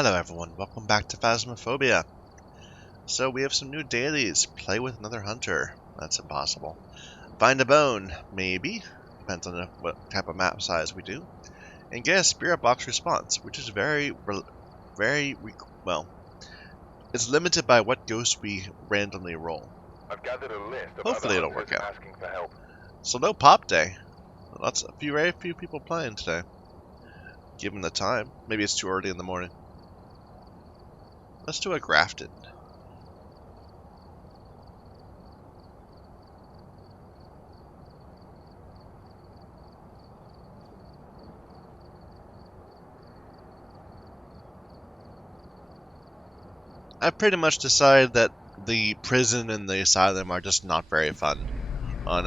Hello everyone, welcome back to Phasmophobia. So we have some new dailies. Play with another hunter. That's impossible. Find a bone, maybe. Depends on what type of map size we do. And get a spirit box response, which is well, it's limited by what ghost we randomly roll. I've gathered a list of Hopefully other it'll work hunters out. asking for help. So no pop day. Very few people playing today. Given the time. Maybe it's too early in the morning. Let's do a Grafton. I pretty much decided that the prison and the asylum are just not very fun on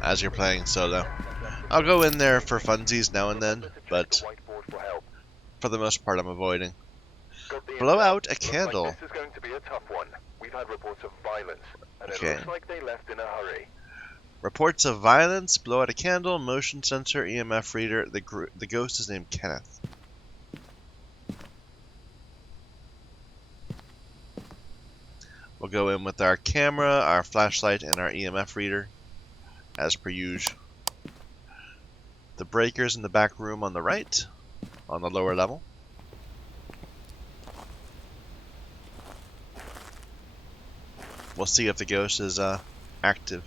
as you're playing solo. I'll go in there for funsies now and then, but for the most part I'm avoiding. Blow out a candle. This is going to be a tough one. We've had reports of violence, and Okay. it looks like they left in a hurry. Reports of violence, blow out a candle, motion sensor, EMF reader. The ghost is named Kenneth. We'll go in with our camera, our flashlight, and our EMF reader, as per usual. The breaker's in the back room on the right, on the lower level. We'll see if the ghost is active.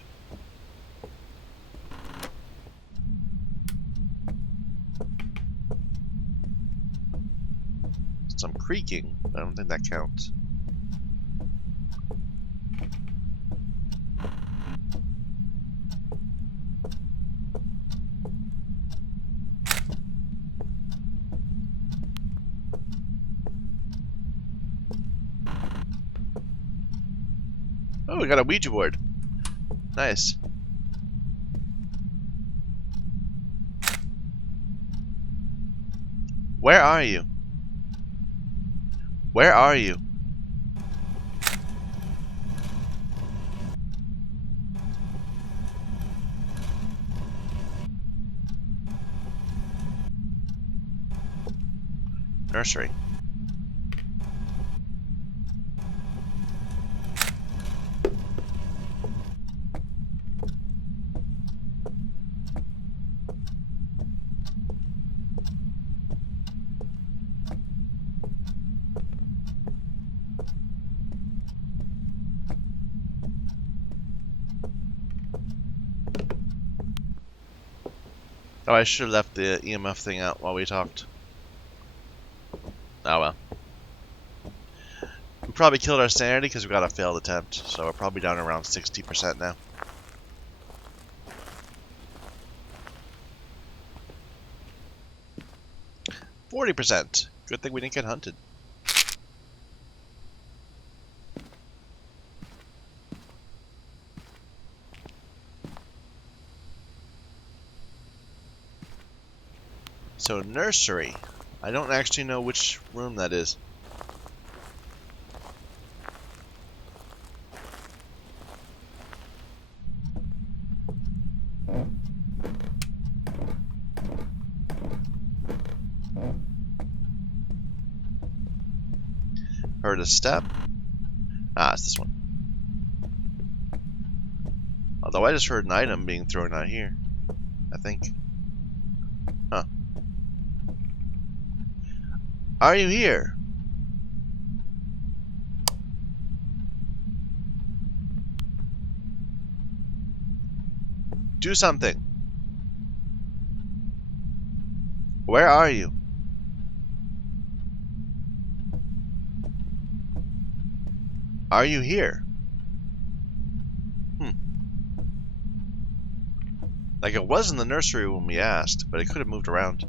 Some creaking, but I don't think that counts. Oh, we got a Ouija board. Nice. Where are you? Where are you? Nursery. Oh, I should have left the EMF thing out while we talked. Oh well. We probably killed our sanity because we got a failed attempt, so we're probably down around 60% now. %. Good thing we didn't get hunted. So nursery. I don't actually know which room that is. Heard a step. Ah, it's this one. Although I just heard an item being thrown out here. I think. Huh. Are you here? Do something. Where are you? Are you here? Like it was in the nursery when we asked, but it could have moved around.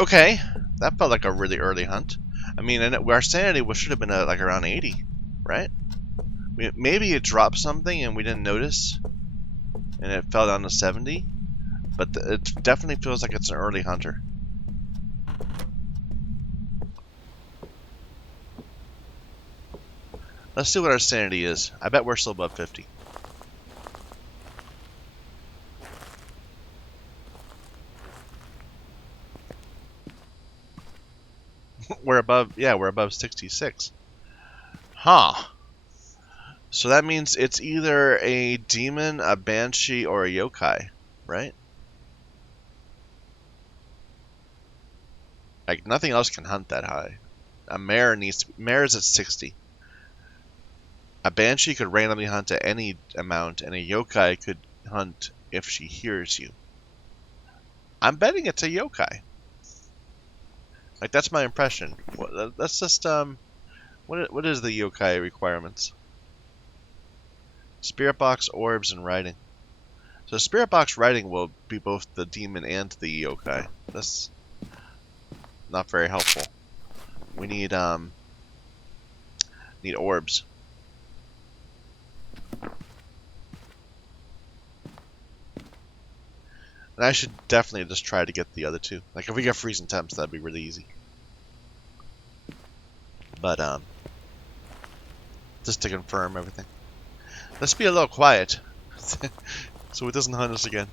Okay, that felt like a really early hunt. I mean, and our sanity should have been like around 80, right? Maybe it dropped something and we didn't notice, and it fell down to 70. But it definitely feels like it's an early hunter. Let's see what our sanity is. I bet we're still above 50. We're above 66. Huh. So that means it's either a demon, a banshee, or a yokai, right? Like, nothing else can hunt that high. A mare mare's at 60. A banshee could randomly hunt at any amount, and a yokai could hunt if she hears you. I'm betting it's a yokai. Like, that's my impression. Let's just, what is the yokai requirements? Spirit box, orbs, and writing. So spirit box writing will be both the demon and the yokai. That's not very helpful. We need orbs. And I should definitely just try to get the other two. Like, if we get freezing temps, that'd be really easy. But just to confirm everything. Let's be a little quiet, so it doesn't hunt us again.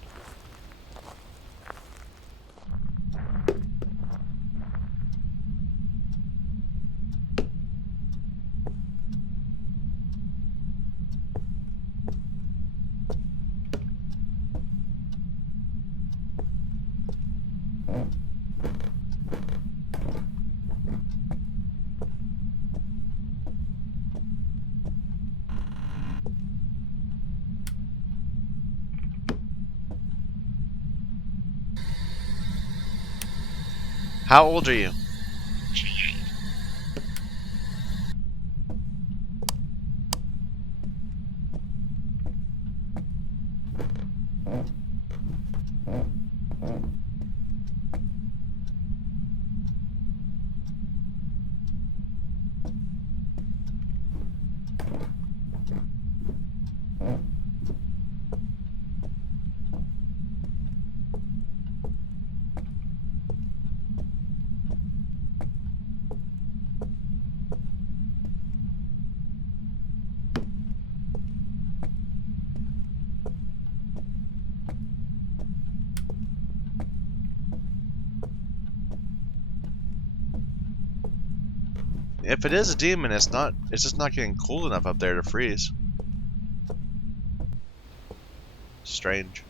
How old are you? If it is a demon, it's not. It's just not getting cool enough up there to freeze. Strange.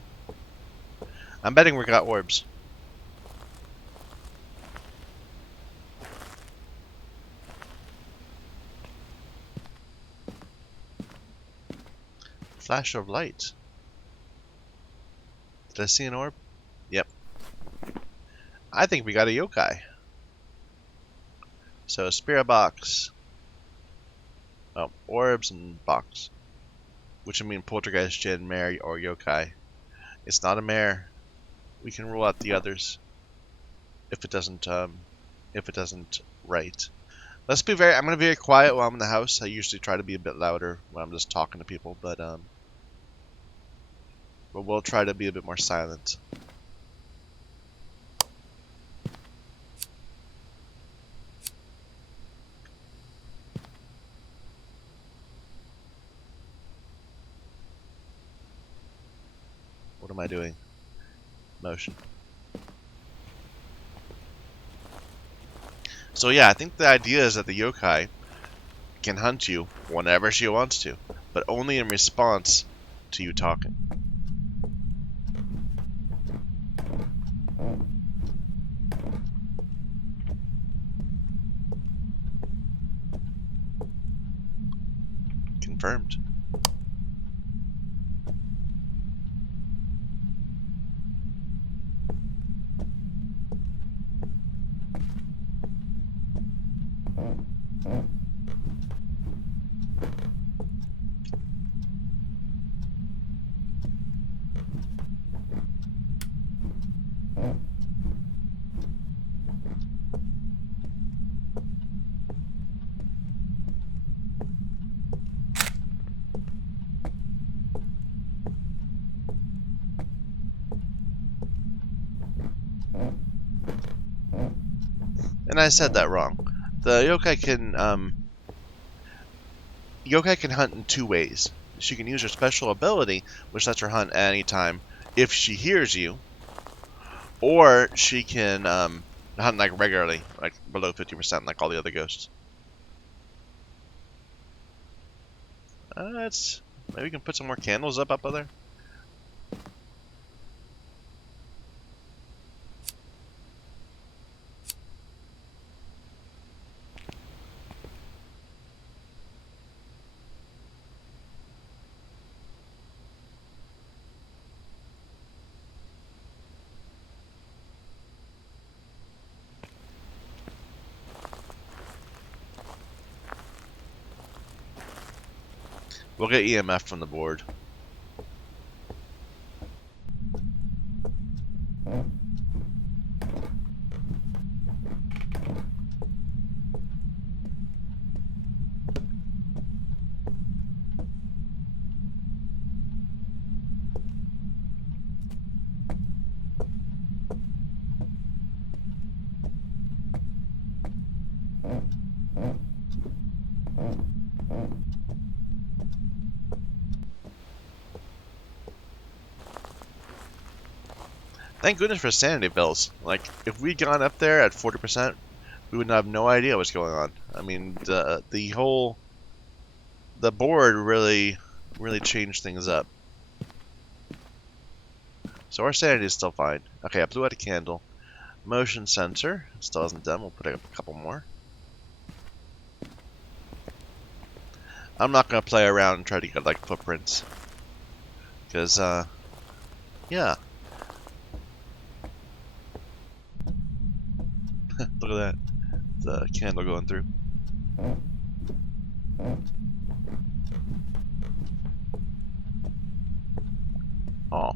I'm betting we got orbs. Flash of light. Did I see an orb? Yep. I think we got a yokai. So spirit box. Oh, orbs and box. Which would mean poltergeist, djinn, mare, or yokai. It's not a mare. We can rule out the others if it doesn't write. I'm gonna be very quiet while I'm in the house. I usually try to be a bit louder when I'm just talking to people, but we'll try to be a bit more silent. What am I doing? Motion. So yeah, I think the idea is that the yokai can hunt you whenever she wants to, but only in response to you talking. Confirmed. And I said that wrong. The yokai can hunt in two ways. She can use her special ability, which lets her hunt at any time if she hears you, or she can hunt like regularly, like below 50%, like all the other ghosts. Maybe we can put some more candles up there. We'll get EMF from the board. Thank goodness for sanity pills. Like, if we'd gone up there at 40%, we would have no idea what's going on. I mean, the board really changed things up. So our sanity is still fine. Okay, I blew out a candle. Motion sensor still hasn't done. We'll put up a couple more. I'm not gonna play around and try to get like footprints, because yeah. Look at that, the candle going through. Oh.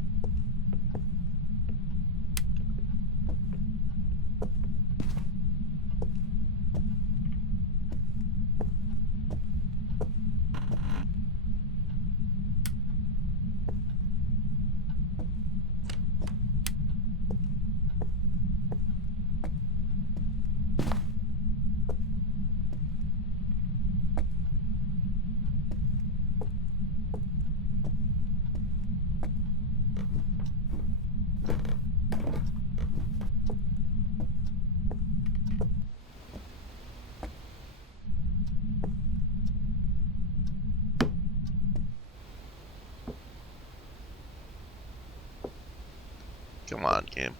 Come on, game.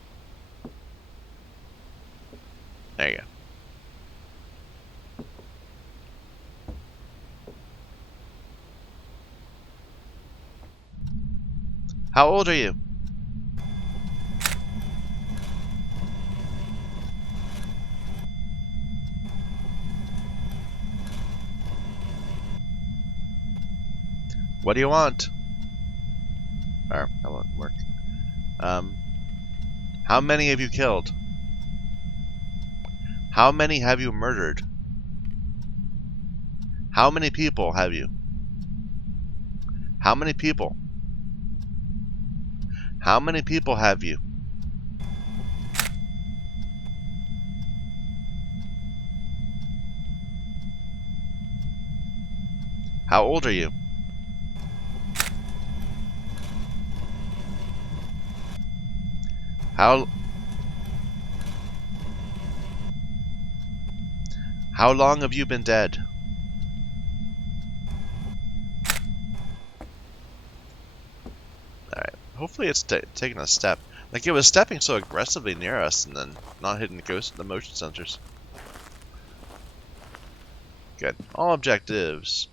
There you go. How old are you? What do you want? Or, that won't work. How many have you killed? How many have you murdered? How many people have you? How many people? How many people have you? How old are you? How long have you been dead? Alright, hopefully it's taking a step. Like, it was stepping so aggressively near us and then not hitting the motion sensors. Good. All objectives.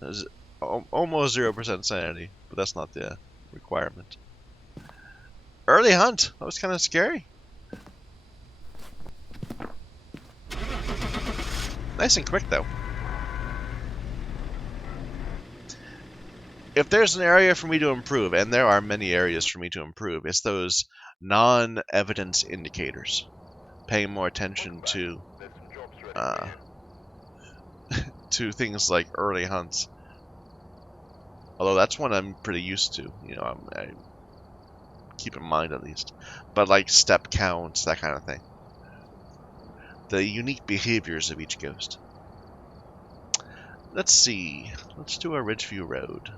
There's almost 0% sanity, but that's not the requirement. Early hunt! That was kind of scary. Nice and quick, though. If there's an area for me to improve, and there are many areas for me to improve, it's those non-evidence indicators. Paying more attention to to things like early hunts. Although that's one I'm pretty used to. You know, I keep in mind at least. But like step counts, that kind of thing. the unique behaviors of each ghost. Let's see. Let's do a Ridgeview Road.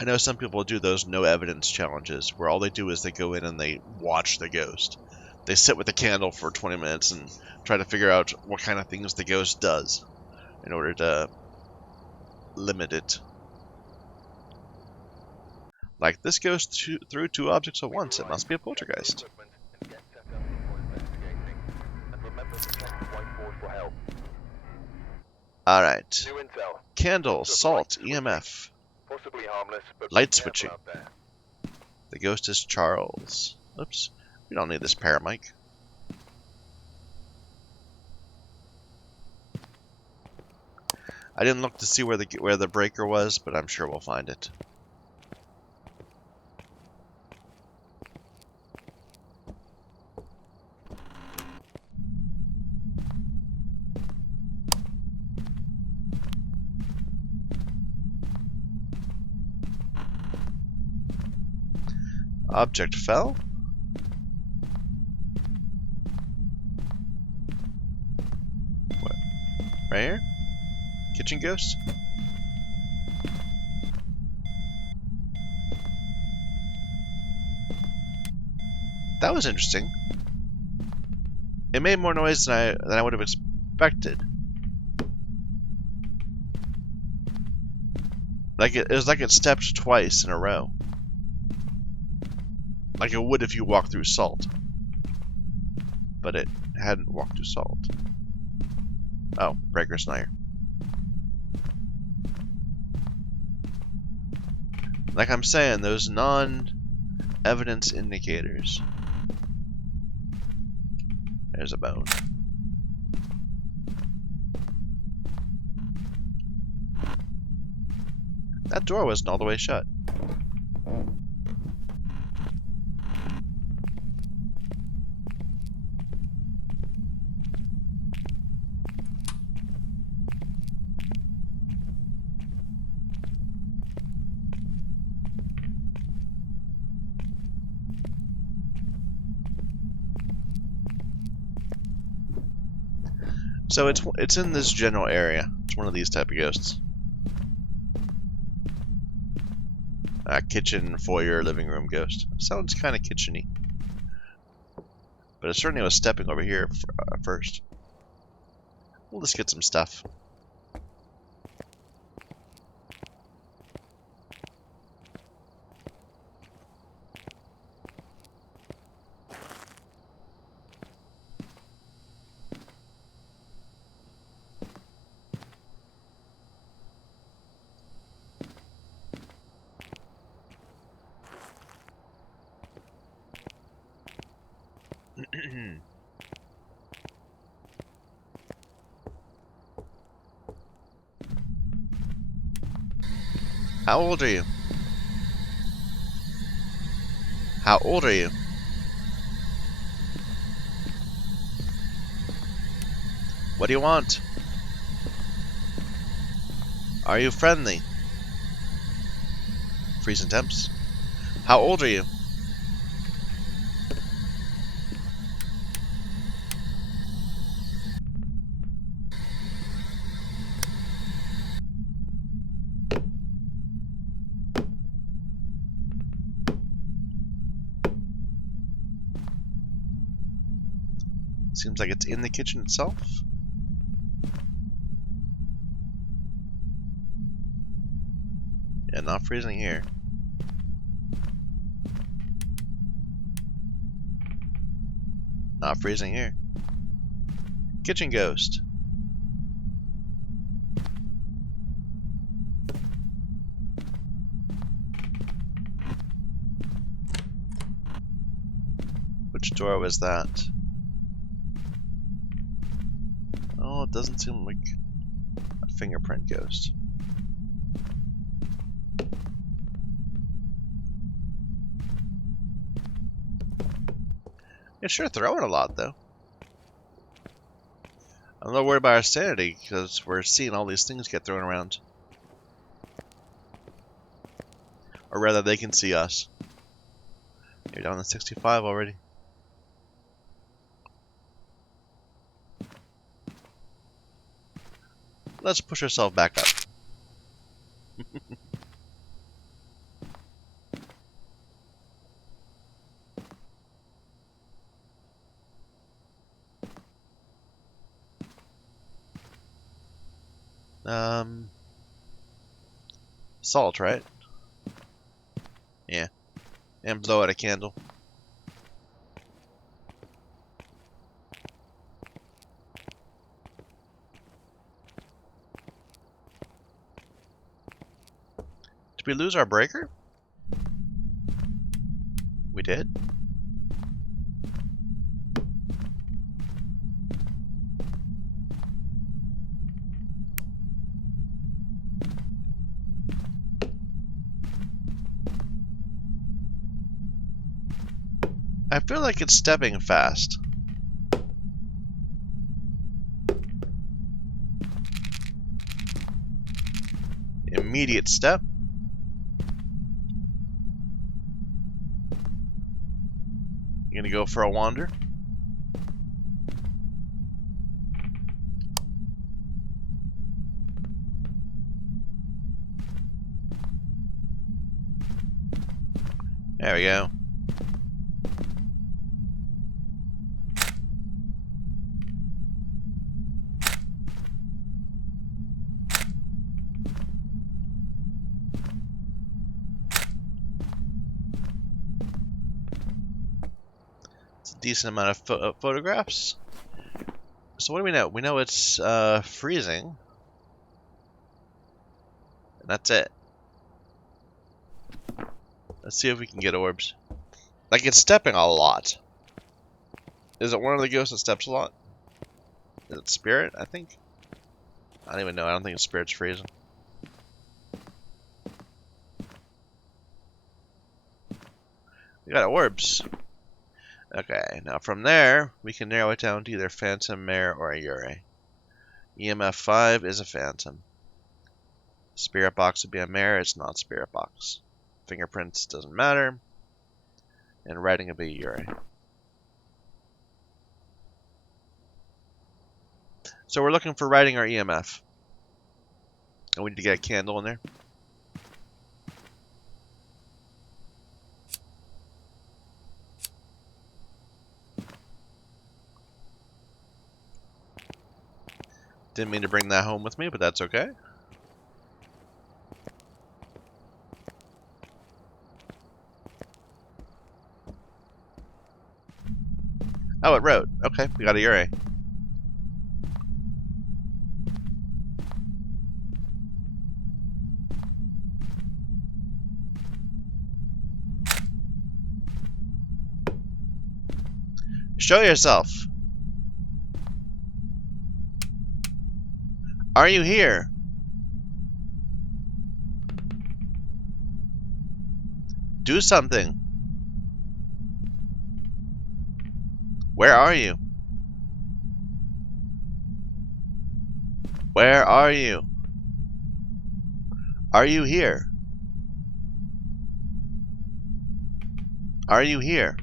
I know some people do those no evidence challenges where all they do is they go in and they watch the ghost. They sit with a candle for 20 minutes and try to figure out what kind of things the ghost does in order to limit it. Like, this goes through two objects at once. It must be a poltergeist. Alright. Candle, salt, EMF. Possibly harmless, but Light be careful switching. out there. The ghost is Charles. Oops. We don't need this paramic. I didn't look to see where the breaker was, but I'm sure we'll find it. Object fell? What? Right here? Kitchen ghost? That was interesting. It made more noise than I would have expected. Like it was like it stepped twice in a row. Like it would if you walked through salt. But it hadn't walked through salt. Oh, breaker's not here. Like I'm saying, those non-evidence indicators. There's a bone. That door wasn't all the way shut. So it's in this general area. It's one of these type of ghosts. Kitchen, foyer, living room ghost. Sounds kind of kitcheny. But it certainly was stepping over here first. We'll just get some stuff. How old are you? How old are you? What do you want? Are you friendly? Freezing temps. How old are you? Seems like it's in the kitchen itself. Yeah, not freezing here. Not freezing here. Kitchen ghost. Which door was that? Oh, it doesn't seem like a fingerprint ghost. It's sure throwing a lot, though. I'm not worried about our sanity, because we're seeing all these things get thrown around. Or rather, they can see us. You're down to 65 already. Let's push ourselves back up. Salt, right? Yeah. And blow out a candle. Did we lose our breaker? We did. I feel like it's stepping fast. Immediate step. You're gonna go for a wander. There we go. It's a decent amount of photographs. So what do we know? We know it's freezing. And that's it. Let's see if we can get orbs. Like, it's stepping a lot. Is it one of the ghosts that steps a lot? Is it Spirit, I think? I don't even know. I don't think it's Spirit's freezing. We got orbs. Okay, now from there, we can narrow it down to either Phantom, Mare, or a Yurei. EMF 5 is a Phantom. Spirit Box would be a Mare, it's not Spirit Box. Fingerprints doesn't matter. And writing would be Yurei. So we're looking for writing our EMF. And we need to get a candle in there. Didn't mean to bring that home with me, but that's okay. Oh, it wrote. Okay, we got a Yurei. Show yourself. Are you here? Do something. Where are you? Where are you? Are you here? Are you here?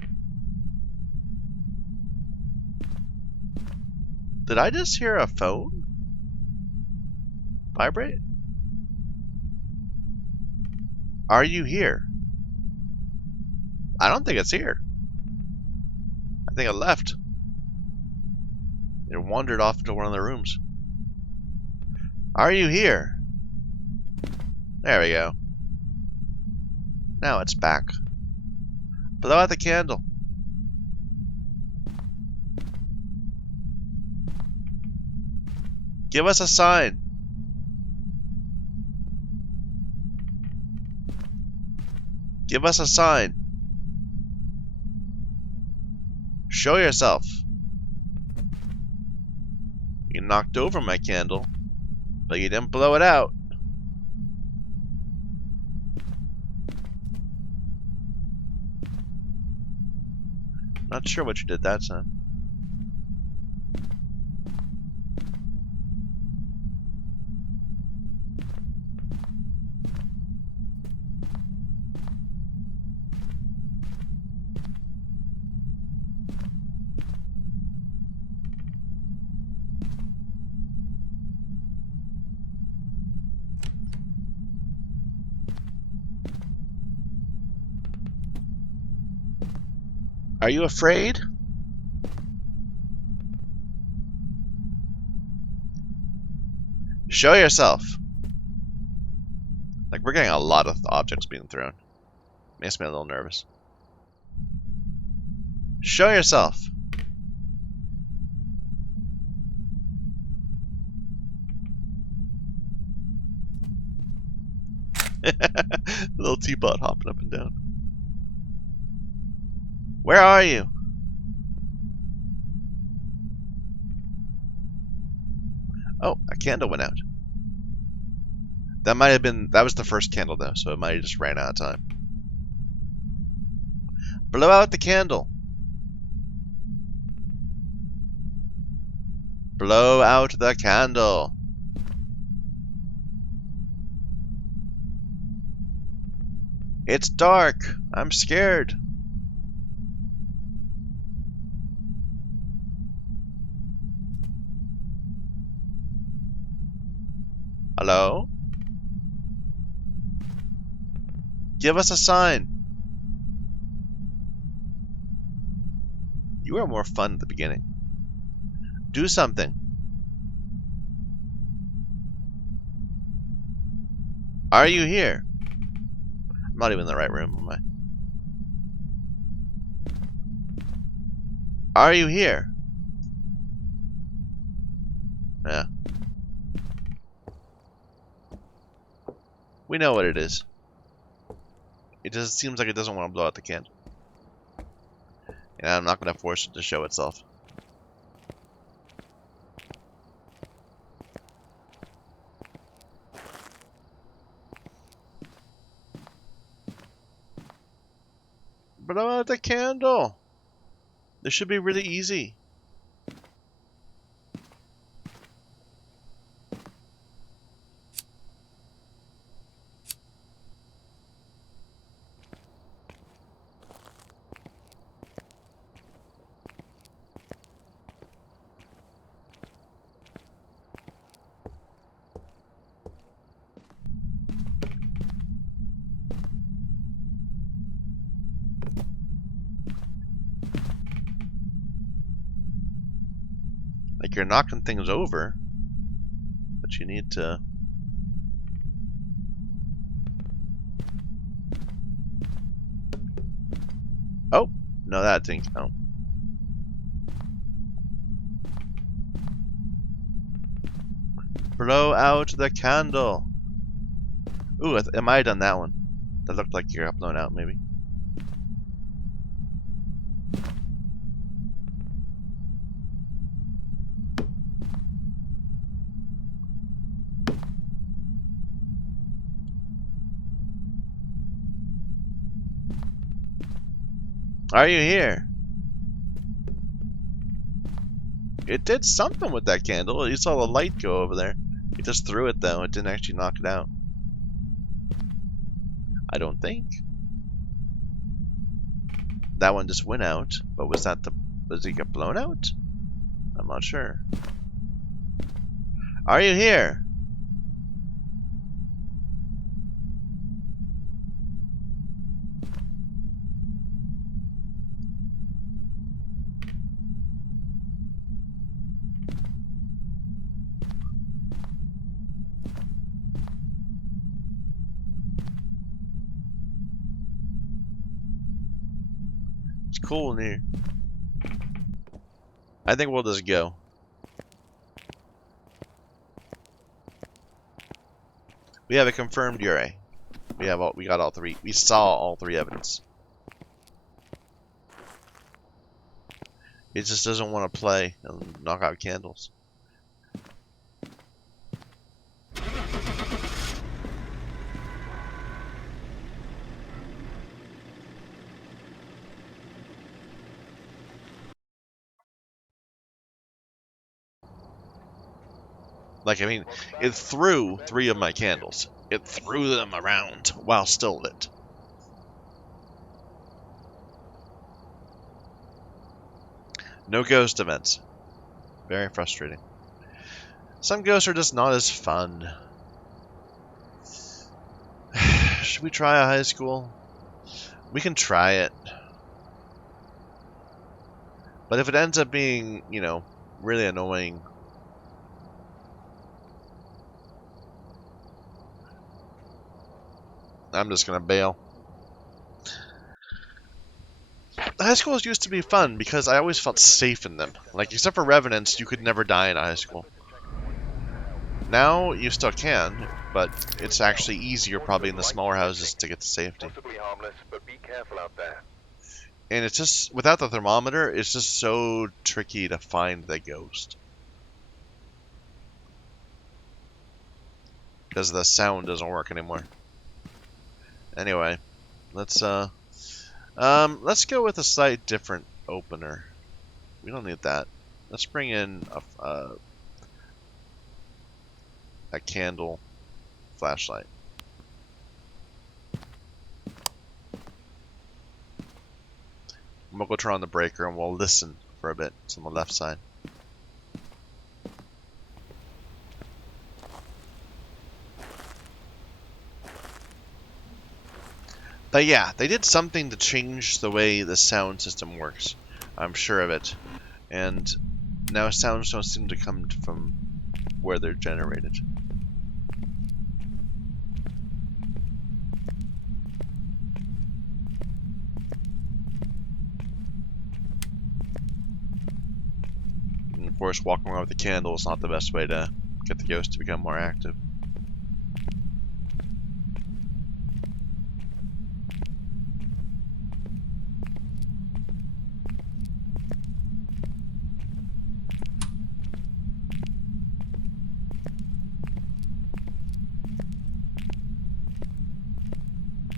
Did I just hear a phone vibrate? Are you here? I don't think it's here. I think it left. It wandered off into one of the rooms. Are you here? There we go. Now it's back. Blow out the candle. Give us a sign. Give us a sign. Show yourself. You knocked over my candle, but you didn't blow it out. Not sure what you did that time. Are you afraid? Show yourself. Like, we're getting a lot of objects being thrown. Makes me a little nervous. Show yourself. Little teapot hopping up and down. Where are you? Oh, a candle went out. That might have been... That was the first candle, though, so it might have just ran out of time. Blow out the candle. Blow out the candle. It's dark. I'm scared. Hello? Give us a sign. You were more fun at the beginning. Do something. Are you here? I'm not even in the right room, am I? Are you here? Yeah. We know what it is. It just seems like it doesn't want to blow out the candle. And I'm not going to force it to show itself. Blow out the candle! This should be really easy. Like, you're knocking things over, but you need to... Oh! No, that didn't count. Blow out the candle! Ooh, I might have done that one. That looked like you got blown out, maybe. Are you here? It did something with that candle. You saw the light go over there. You just threw it, though. It didn't actually knock it out. I don't think. That one just went out. But was that the... Does it get blown out? I'm not sure. Are you here? It's cool in here. I think we'll just go. We have a confirmed Ure. We got all three. We saw all three evidence. It just doesn't want to play and knock out candles. Like, I mean, it threw 3 of my candles. It threw them around while still lit. No ghost events. Very frustrating. Some ghosts are just not as fun. Should we try a high school? We can try it. But if it ends up being, you know, really annoying, I'm just gonna bail. The high schools used to be fun because I always felt safe in them. Like, except for Revenants, you could never die in a high school. Now, you still can, but it's actually easier probably in the smaller houses to get to safety. Possibly harmless, but be careful out there. And it's just, without the thermometer, it's just so tricky to find the ghost. Because the sound doesn't work anymore. Anyway, let's go with a slight different opener. We don't need that. Let's bring in a candle flashlight. We'll go turn on the breaker and we'll listen for a bit. It's on the left side. But yeah, they did something to change the way the sound system works. I'm sure of it. And now sounds don't seem to come from where they're generated. And of course, walking around with a candle is not the best way to get the ghost to become more active.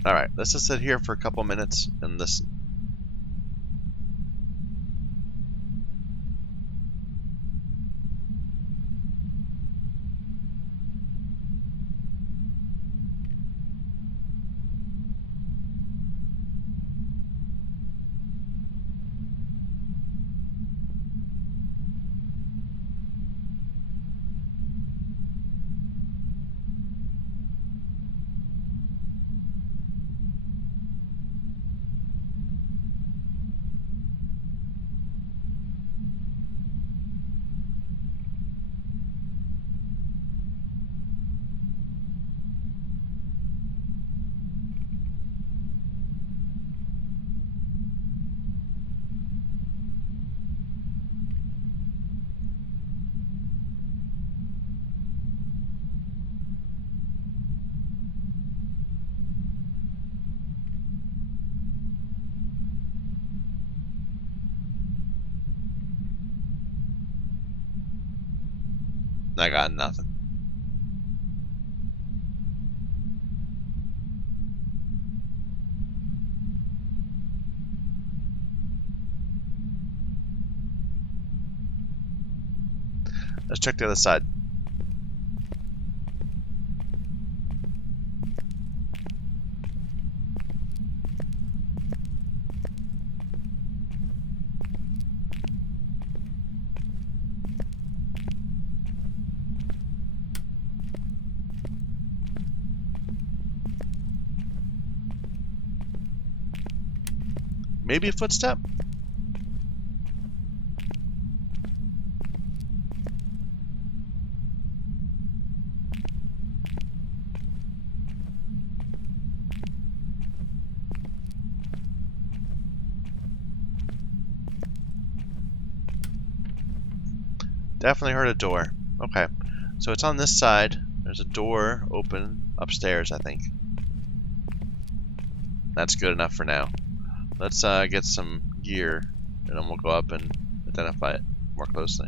Alright, let's just sit here for a couple minutes and listen. I got nothing. Let's check the other side. Maybe a footstep? Definitely heard a door. Okay, so it's on this side. There's a door open upstairs, I think. That's good enough for now. Let's get some gear, and then we'll go up and identify it more closely.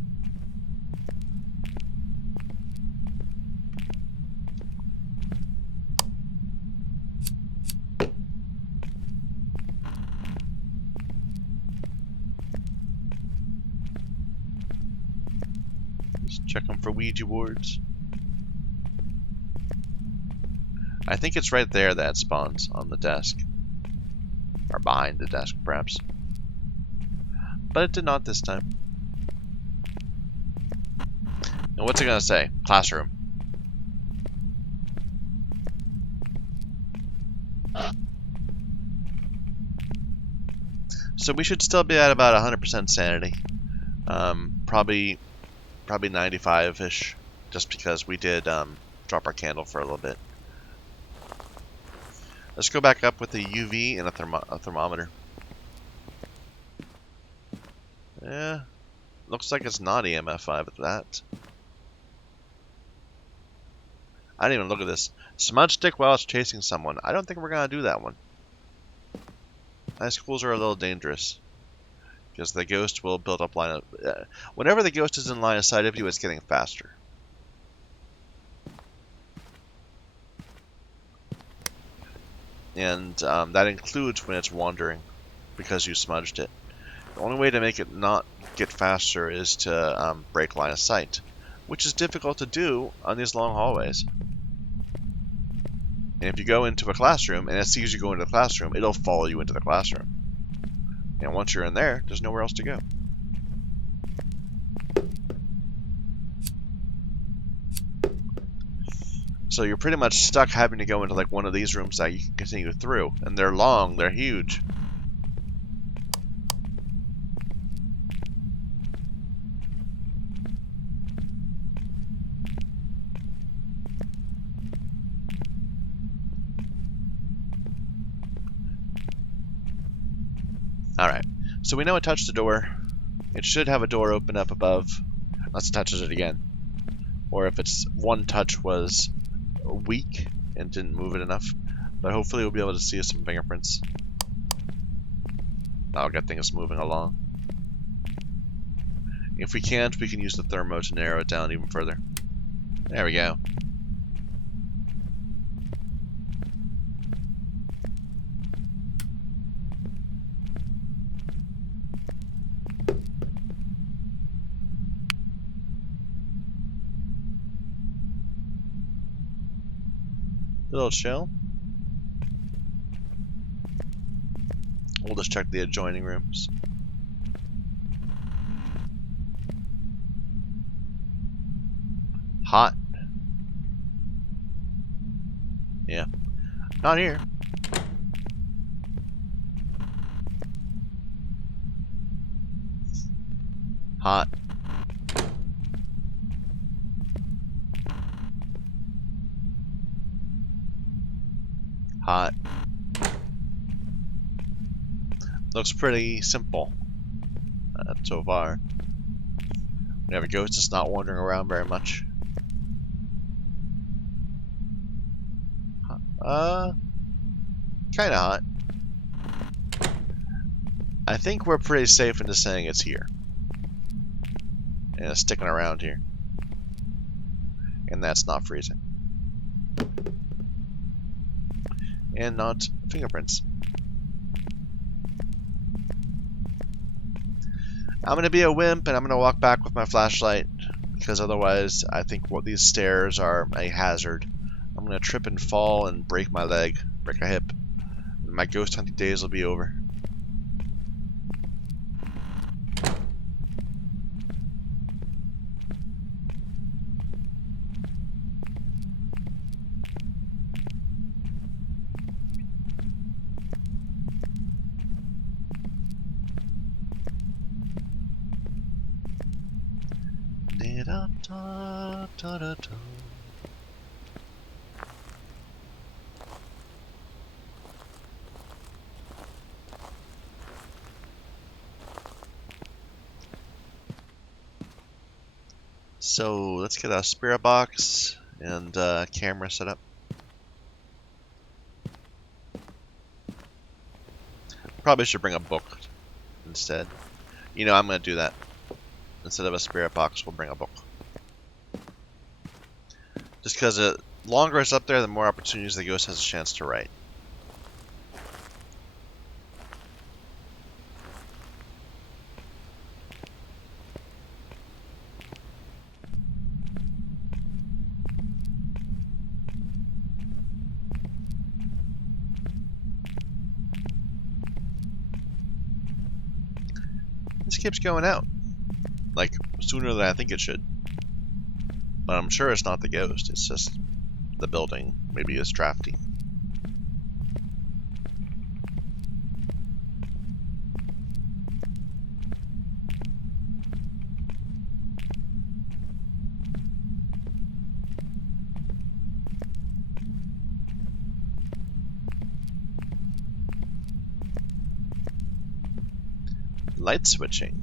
Just check them for Ouija boards. I think it's right there that spawns on the desk. Or behind the desk, perhaps. But it did not this time. And what's it gonna say? Classroom. So we should still be at about 100% sanity. Probably 95-ish, just because we did drop our candle for a little bit. Let's go back up with a UV and a thermometer. Yeah, looks like it's not EMF 5 at that. I didn't even look at this. Smudge stick while it's chasing someone. I don't think we're going to do that one. High schools are a little dangerous. Because the ghost will build up line of... whenever the ghost is in line of sight of you, it's getting faster. And that includes when it's wandering, because you smudged it. The only way to make it not get faster is to break line of sight, which is difficult to do on these long hallways. And if you go into a classroom and it sees you go into the classroom, it'll follow you into the classroom. And once you're in there, there's nowhere else to go. So you're pretty much stuck having to go into like one of these rooms that you can continue through. And they're long, they're huge. Alright, so we know it touched the door. It should have a door open up above, unless it touches it again. Or if it's one touch was weak and didn't move it enough. But hopefully we'll be able to see some fingerprints. That'll get things moving along. If we can't, we can use the thermo to narrow it down even further. There we go. Little chill. We'll just check the adjoining rooms. Hot. Yeah. Not here. Hot. Hot. Looks pretty simple so far. We have a ghost that's not wandering around very much. Kinda hot. I think we're pretty safe into saying it's here. And it's sticking around here. And that's not freezing. And not fingerprints. I'm going to be a wimp and I'm going to walk back with my flashlight, because otherwise I think these stairs are a hazard. I'm going to trip and fall and break my leg, break a hip, and my ghost hunting days will be over. So let's get a spirit box and a camera set up. Probably should bring a book instead. You know, I'm going to do that. Instead of a spirit box, we'll bring a book. Just because the longer it's up there, the more opportunities the ghost has a chance to write. This keeps going out. Like, sooner than I think it should. But I'm sure it's not the ghost, it's just the building. Maybe it's drafty. light switching.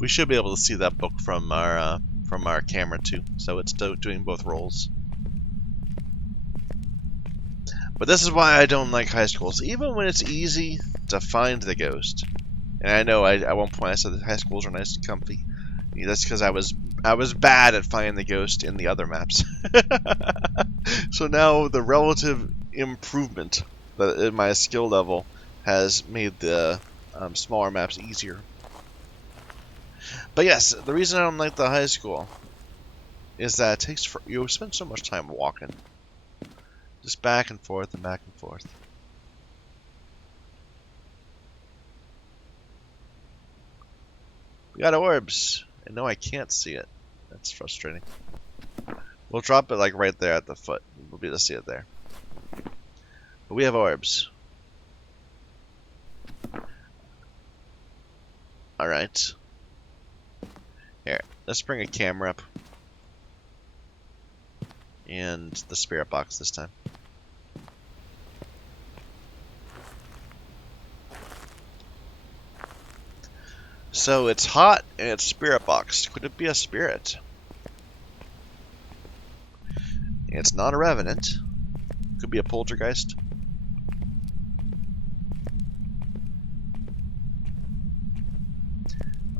We should be able to see that book from our camera too, so it's doing both roles. But this is why I don't like high schools, even when it's easy to find the ghost. And I know at one point I said that high schools are nice and comfy. That's because I was bad at finding the ghost in the other maps. So now the relative improvement in my skill level has made the smaller maps easier. But yes, the reason I don't like the high school is that you spend so much time walking. Just back and forth and back and forth. We got orbs. And no, I can't see it. That's frustrating. We'll drop it like right there at the foot. We'll be able to see it there. But we have orbs. Alright. Here, let's bring a camera up. And the spirit box this time. So it's hot and it's spirit box. Could it be a spirit? It's not a revenant. Could be a poltergeist.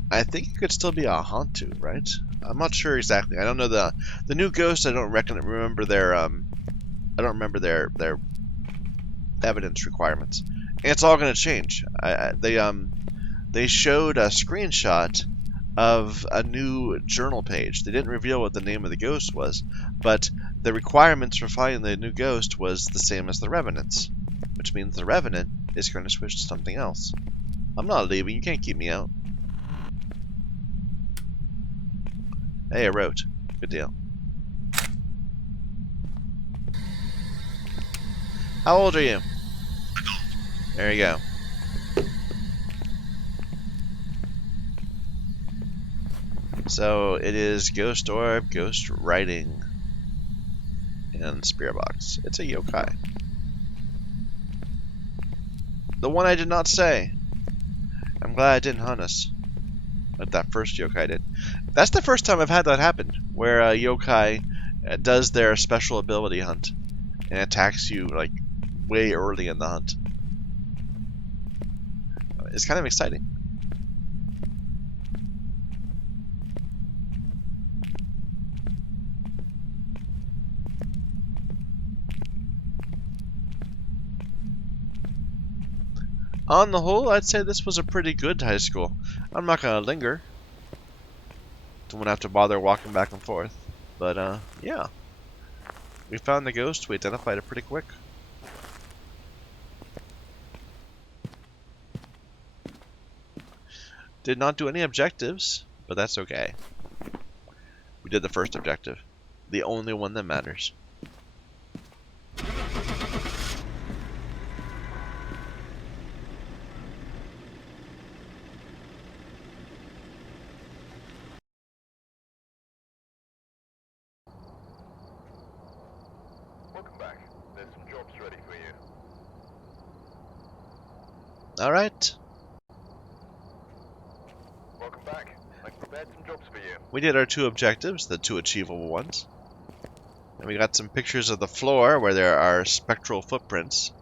I think it could still be a Hantu, right? I'm not sure exactly. I don't know the new ghosts. I don't remember their their evidence requirements. And it's all going to change. They showed a screenshot of a new journal page. They didn't reveal what the name of the ghost was, but the requirements for finding the new ghost was the same as the Revenant's, which means the Revenant is going to switch to something else. I'm not leaving. You can't keep me out. Hey, I wrote. Good deal. How old are you? There you go. So it is Ghost Orb, Ghost Writing, and Spirit Box. It's a yokai. The one I did not say. I'm glad it didn't hunt us. Like that first yokai did. That's the first time I've had that happen, where a yokai does their special ability hunt and attacks you like way early in the hunt. It's kind of exciting. On the whole, I'd say this was a pretty good high school. I'm not gonna linger. Don't have to bother walking back and forth. But, yeah. We found the ghost. We identified it pretty quick. Did not do any objectives, but that's okay. We did the first objective. The only one that matters. Welcome back. There's some jobs ready for you. Alright. Welcome back. I've prepared some jobs for you. We did our 2 objectives, the 2 achievable ones. And we got some pictures of the floor where there are spectral footprints.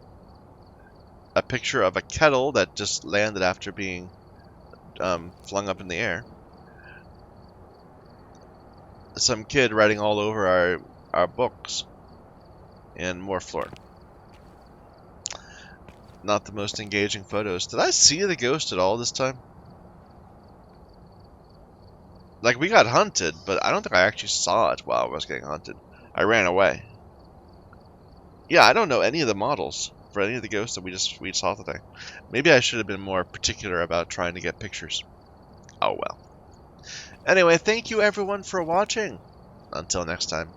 A picture of a kettle that just landed after being flung up in the air. Some kid writing all over our books. And more floor. Not the most engaging photos. Did I see the ghost at all this time? Like, we got hunted, but I don't think I actually saw it while I was getting hunted. I ran away. Yeah, I don't know any of the models for any of the ghosts that we saw today. Maybe I should have been more particular about trying to get pictures. Oh well. Anyway, thank you everyone for watching. Until next time.